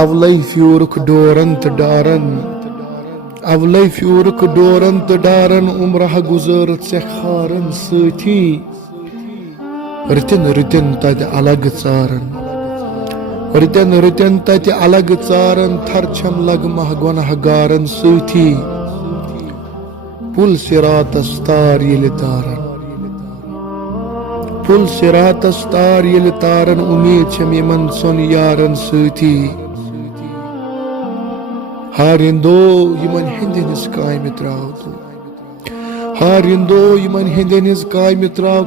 اولے فیورک ڈورن تو ڈارن اولے فیورک ڈورن تو ڈارن عمرہ گزارت سکھارن سۭتی رتن رتن تت الگ ژارن رتن رتن تت الگ ژارن تھرچھم لگمہ گناہ گارن سۭتی پل صراطس تار ییٚلہِ تارن پل صراطس تار ییٚلہِ تارن امید چھم یمن ژۄن یارن سۭتی ہارندو یمن ہندِنس کامہِ تراو تو ہارندو یمن ہندِنس کامہِ تراو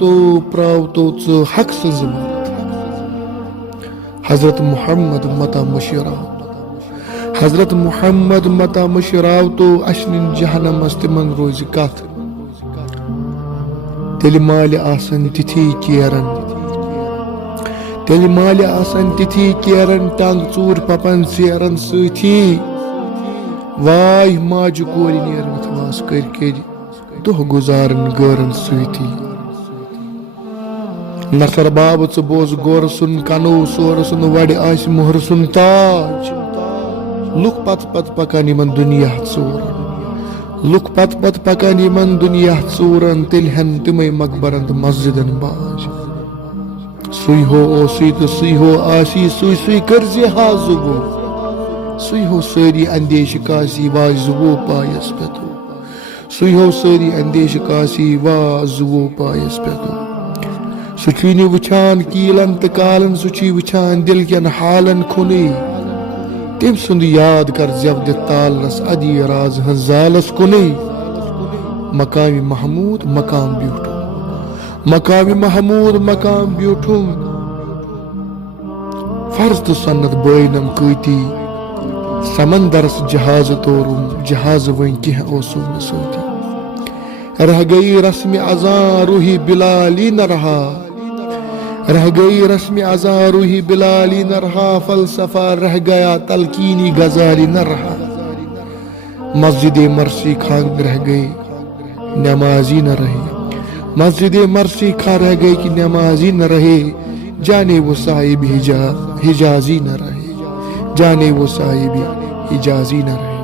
تو پراو تو ژٕ حق سٕنٛز مت حضرت محمد متا مشراو حضرت محمد متا مشراو تو اشنن جہنمس تمن روزِ کتھ تیٚلہِ مالہِ آسن تِتھی کیرن تیٚلہِ مالہِ آسن تِتھی کیرن ٹنگ ژوٗر پپن ژیرن سۭتی واے ماجہِ کورِ نیرنس واس کٔرۍ کٔرۍ دۄہ گُزارن گٲرن سۭتی نثر باب ژٕ بوز غورٕ سُن کنو سورٕ سُن وڑِ آسہِ مۄہرٕ سُن تاج لُکھ پتہٕ پتہٕ پکان یمن دُنیا ژوٗرن لُکھ پتہٕ پتہٕ پکان یمن دُنیا ژوٗرن تیٚلہِ ہٮ۪ن تِمے مقبرن تہٕ مسجدن باج سُے ہو اوسُے تہٕ سُے ہو آسی سُے سُے کٔرزِ ہا زُبو سُے ہو سٲری اندیشہِ کاسی وا زُوو پایس پٮ۪تھو سُے ہو سٲری اندیشہِ کاسی وا زُوو پایس پٮ۪تھو سُہ چھُے نہٕ وٕچھان کیٖلن تہٕ کالن سُہ چھُے وٕچھان دِل کٮ۪ن حالن کُنُے تٔمۍ سُنٛد یاد کر زٮ۪و دِتھ تالنس ادی راز ہٕنٛز زالس کُنُے مقامِ محموٗد مقام بیوٗٹھُم مقامِ محموٗد مقام بیوٗٹھُم فرض تہٕ سنت بٲینم کۭتی سمندرس جہازٕ تورُم جہازٕ وۄنۍ کینٛہہ اوسُم نہٕ سۭتی رہ گئی رسمِ اذاں روحی بلالی نہ رہا رہ گئی رسم اذاں روحی بلالی نہ رہا فلسفہ رہ گیا تلقینی غزالی نہ رہا مسجد مرسی خان رہ گئی نمازی نہ رہے مسجد مرسی خان رہ گئی کہ نمازی نہ رہے جانے وہ صاحب حجازی نہ رہے جانے وہ صاحب حجازی نہ رہے